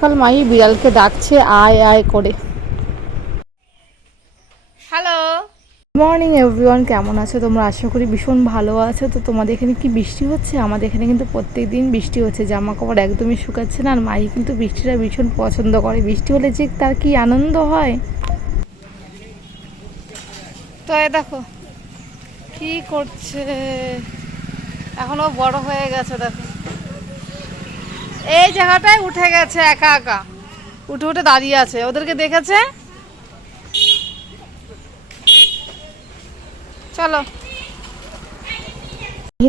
সকাল মাই বিড়ালকে ডাকছে আয় আয় করে। হ্যালো। মর্নিং এভরিওয়ান কেমন আছো তোমরা? আশা করি ভীষণ ভালো আছো। তো তোমাদের এখানে কি বৃষ্টি হচ্ছে? আমাদের এখানে কিন্তু প্রত্যেক দিন বৃষ্টি হচ্ছে। জামা কাপড় একদমই শুকাচ্ছে না। আর মাই কিন্তু বৃষ্টিটা ভীষণ পছন্দ করে। বৃষ্টি হলে যে তার কি আনন্দ হয়? তো এ দেখো কি করছে? এখনও বড় হয়ে গেছে দেখো। এই জায়গাটায় উঠে গেছে একা একা। উঠে উঠে দাঁড়িয়ে আছে। ওদেরকে দেখেছে? চলো।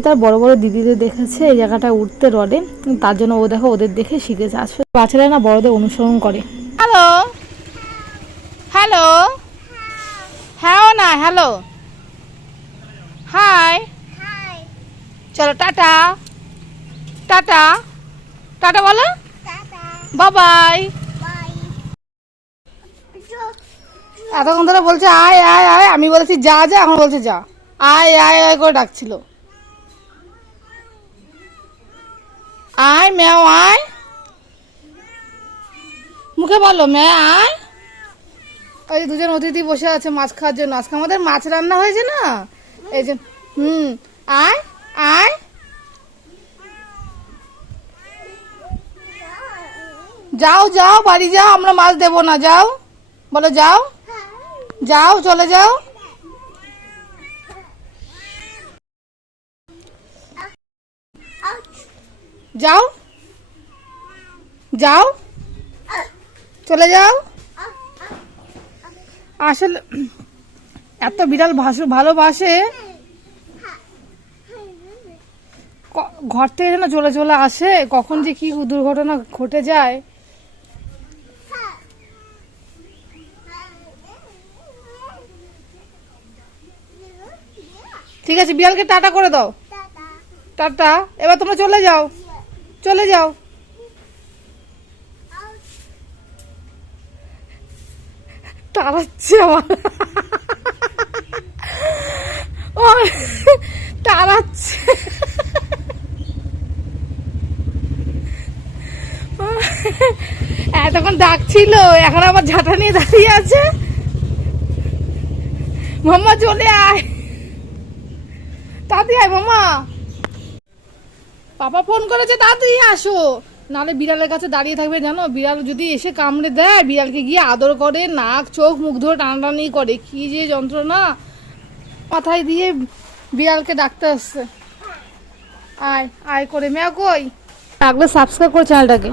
তার বড় বড় দিদিদের দেখেছে এই জায়গাটা উঠতে রডে। তার জন্য ও দেখো ওদের দেখে শিখেছে। আসলে বাচ্চারা না বড়দের অনুসরণ করে। হ্যালো হ্যালো হ্যাঁ না হ্যালো? হাই চলো টাটা। টাটা। টাটা বলো। বাবাই এতক্ষণ ধরে বলছে, আয় আয় আয়। আমি বলেছি, যা যা, এখন বলছে, যা। আয় আয় আয় করে ডাকছিল। আয়, ম্যাও, আয়। মুখে বলো, ম্যা, আয়। ওই দুজন অতিথি বসে আছে মাছ খাওয়ার জন্য। আজকে আমাদের মাছ রান্না হয়েছে না? এই যে, হুম, আয় আয়। যাও যাও, বাড়ি যাও, আমরা মাছ দেবো না, যাও। বলো, যাও। যাও, চলে যাও। যাও। যাও। চলে যাও। আসলে এত বিড়াল ভাসু ভালোবাসে। ঘর থেকে যেন চলে চলে আসে, কখন যে কি দুর্ঘটনা ঘটে যায়। ঠিক আছে বিড়ালকে টাটা করে দাও। টাটা। এবার তোমরা চলে যাও। চলে যাও। তাড়াচ্ছে আমার। ও তাড়াচ্ছে। এতক্ষণ ডাকছিল এখন আবার ঝাঁটা নিয়ে দাঁড়িয়ে আছে। মাম্মা চলে আয়। তাড়াতাড়ি আয় মামা। পাপা ফোন করেছে তাড়াতাড়ি আসো। নালে বিড়ালের কাছে দাঁড়িয়ে থাকবে জানো? বিড়াল যদি এসে কামড়ে দেয় বিড়ালকে গিয়ে আদর করে নাক চোখ মুখ ধরে টানাটানি করে। কি যে যন্ত্রণা। মাথায় দিয়ে বিড়ালকে ডাকতে আসছে। আয় আয় করে। মেয়া কই? রাখলে সাবস্ক্রাইব করে চ্যানেলটাকে